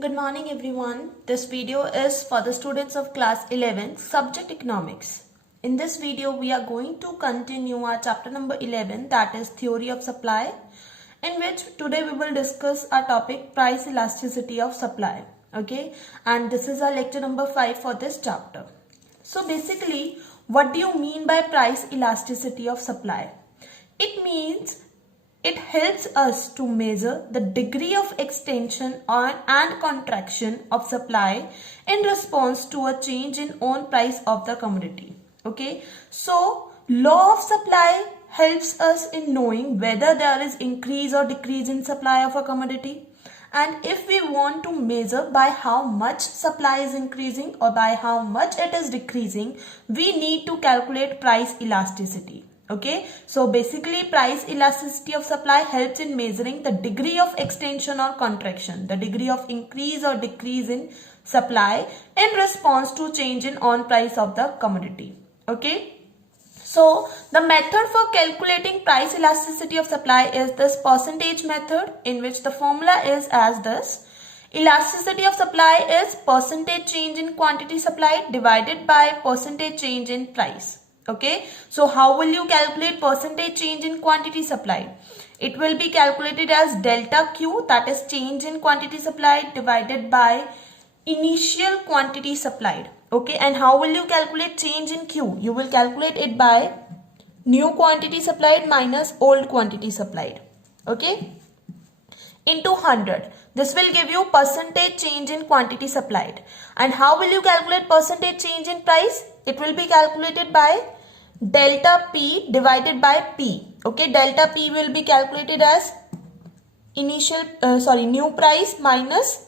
Good morning everyone. This video is for the students of class 11, subject economics. In this video we are going to continue our chapter number 11, that is theory of supply, in which today we will discuss our topic price elasticity of supply. Okay, and this is our lecture number 5 for this chapter. So basically, what do you mean by price elasticity of supply? It means it helps us to measure the degree of extension and contraction of supply in response to a change in own price of the commodity. Okay, so law of supply helps us in knowing whether there is increase or decrease in supply of a commodity. And if we want to measure by how much supply is increasing or by how much it is decreasing, we need to calculate price elasticity. Okay, so basically price elasticity of supply helps in measuring the degree of extension or contraction, the degree of increase or decrease in supply in response to change in on price of the commodity. Okay, so the method for calculating price elasticity of supply is this percentage method, in which the formula is as this. Elasticity of supply is percentage change in quantity supplied divided by percentage change in price. Okay, so how will you calculate percentage change in quantity supplied? It will be calculated as delta Q, that is change in quantity supplied divided by initial quantity supplied. Okay, and how will you calculate change in Q? You will calculate it by new quantity supplied minus old quantity supplied. Okay, into 100. This will give you percentage change in quantity supplied. And how will you calculate percentage change in price? It will be calculated by delta P divided by P. Okay, delta P will be calculated as new price minus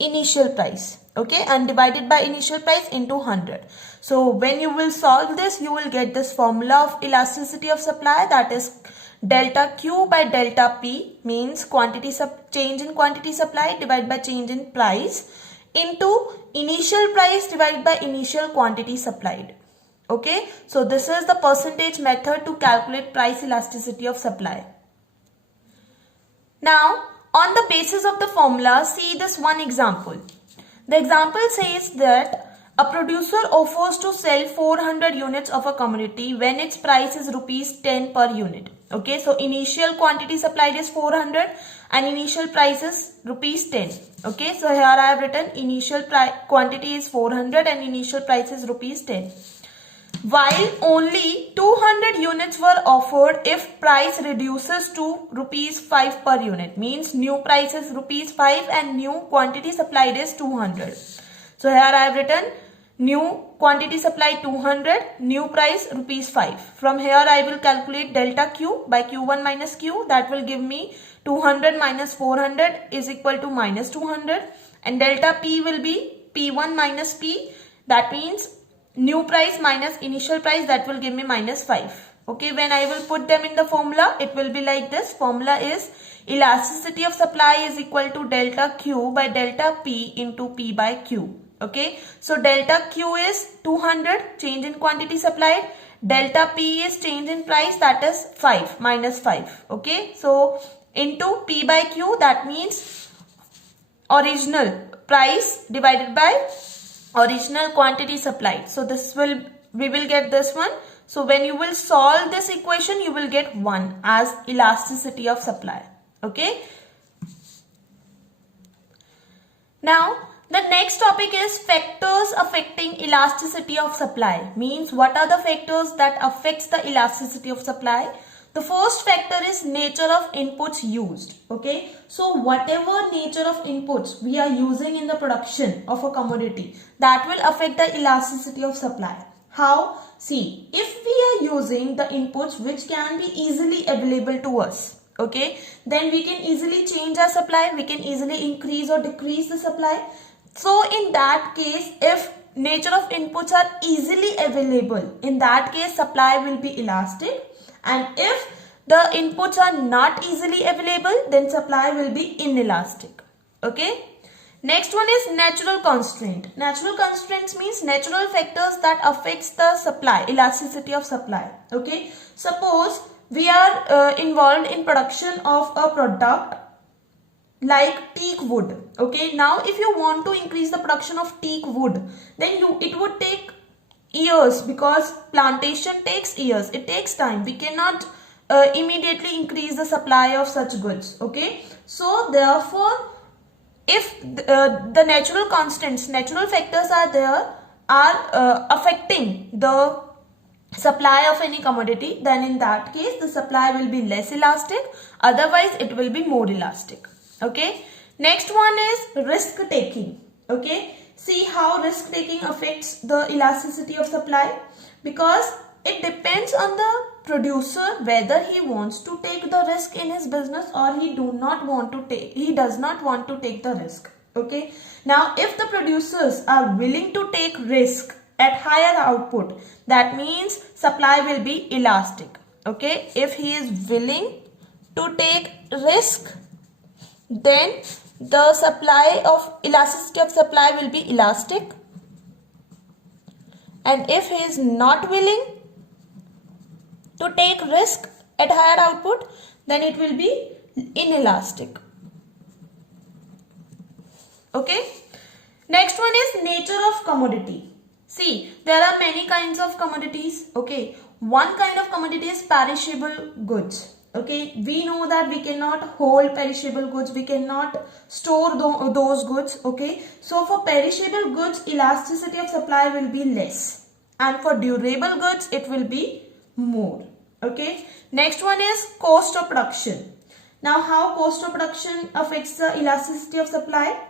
initial price. Okay, and divided by initial price into 100. So when you will solve this, you will get this formula of elasticity of supply, that is delta Q by delta P, means change in quantity supply divided by change in price into initial price divided by initial quantity supplied. Okay, so this is the percentage method to calculate price elasticity of supply. Now, on the basis of the formula, see this one example. The example says that a producer offers to sell 400 units of a commodity when its price is rupees 10 per unit. Okay, so initial quantity supplied is 400 and initial price is rupees 10. Okay, so here I have written initial quantity is 400 and initial price is rupees 10. While only 200 units were offered if price reduces to rupees 5 per unit, means new price is rupees 5 and new quantity supplied is 200. So here I have written new quantity supplied 200, new price rupees 5. From here I will calculate delta Q by Q1 minus Q, that will give me 200 minus 400 is equal to minus 200, and delta P will be P1 minus P, that means new price minus initial price, that will give me minus 5. Okay, when I will put them in the formula, it will be like this. Formula is elasticity of supply is equal to delta Q by delta P into P by Q. Okay, so delta Q is 200, change in quantity supplied. Delta P is change in price, that is 5, minus 5. Okay, so into P by Q, that means original price divided by original quantity supplied. So we will get this one. So when you will solve this equation, you will get 1 as elasticity of supply. Okay. Now the next topic is factors affecting elasticity of supply. Means what are the factors that affects the elasticity of supply? The first factor is nature of inputs used. Okay, so whatever nature of inputs we are using in the production of a commodity, that will affect the elasticity of supply. How? See, if we are using the inputs which can be easily available to us, okay, then we can easily change our supply, we can easily increase or decrease the supply. So in that case, if nature of inputs are easily available, in that case supply will be elastic. And if the inputs are not easily available, then supply will be inelastic. Okay. Next one is natural constraint. Natural constraints means natural factors that affects the supply, elasticity of supply. Okay. Suppose we are involved in production of a product like teak wood. Okay, now if you want to increase the production of teak wood, then it would take years, because plantation takes years, it takes time. We cannot immediately increase the supply of such goods. Okay, so therefore, if the natural constants, natural factors are there, are affecting the supply of any commodity, then in that case the supply will be less elastic, otherwise it will be more elastic. Okay, next one is risk taking. Okay, see how risk taking affects the elasticity of supply, because it depends on the producer whether he wants to take the risk in his business or he does not want to take the risk. Okay, now if the producers are willing to take risk at higher output, that means supply will be elastic. Okay, if he is willing to take risk, then the elasticity of supply will be elastic, and if he is not willing to take risk at higher output, then it will be inelastic. Okay, next one is nature of commodity. See, there are many kinds of commodities. Okay, one kind of commodity is perishable goods. Okay, we know that we cannot hold perishable goods, we cannot store those goods. Okay, so for perishable goods, elasticity of supply will be less, and for durable goods it will be more. Okay, next one is cost of production. Now, how cost of production affects the elasticity of supply?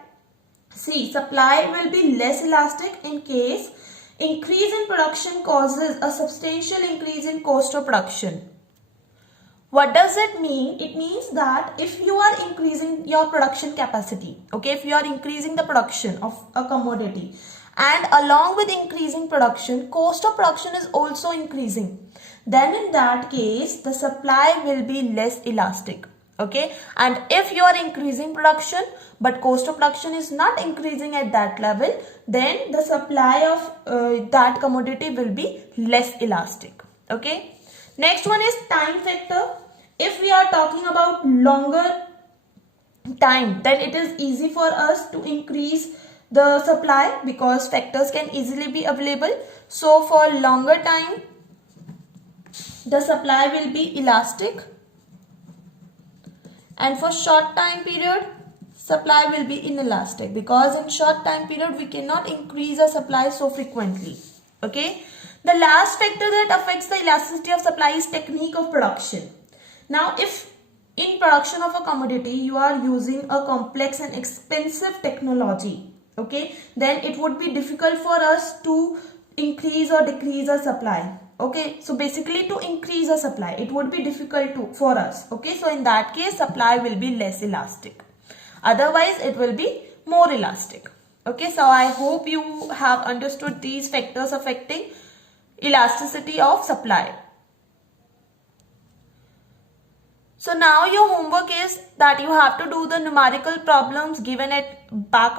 See, supply will be less elastic in case increase in production causes a substantial increase in cost of production. What does it mean? It means that if you are increasing your production capacity, okay, if you are increasing the production of a commodity, and along with increasing production, cost of production is also increasing, then in that case the supply will be less elastic. Okay, and if you are increasing production but cost of production is not increasing at that level, then the supply of that commodity will be less elastic. Okay, next one is time factor. If we are talking about longer time, then it is easy for us to increase the supply because factors can easily be available. So for longer time, the supply will be elastic, and for short time period, supply will be inelastic, because in short time period we cannot increase the supply so frequently. Okay, the last factor that affects the elasticity of supply is technique of production. Now, if in production of a commodity you are using a complex and expensive technology, okay, then it would be difficult for us to increase or decrease the supply. Okay, so basically to increase the supply, it would be difficult for us. Okay, so in that case, supply will be less elastic. Otherwise, it will be more elastic. Okay, so I hope you have understood these factors affecting elasticity of supply. So now your homework is that you have to do the numerical problems given at back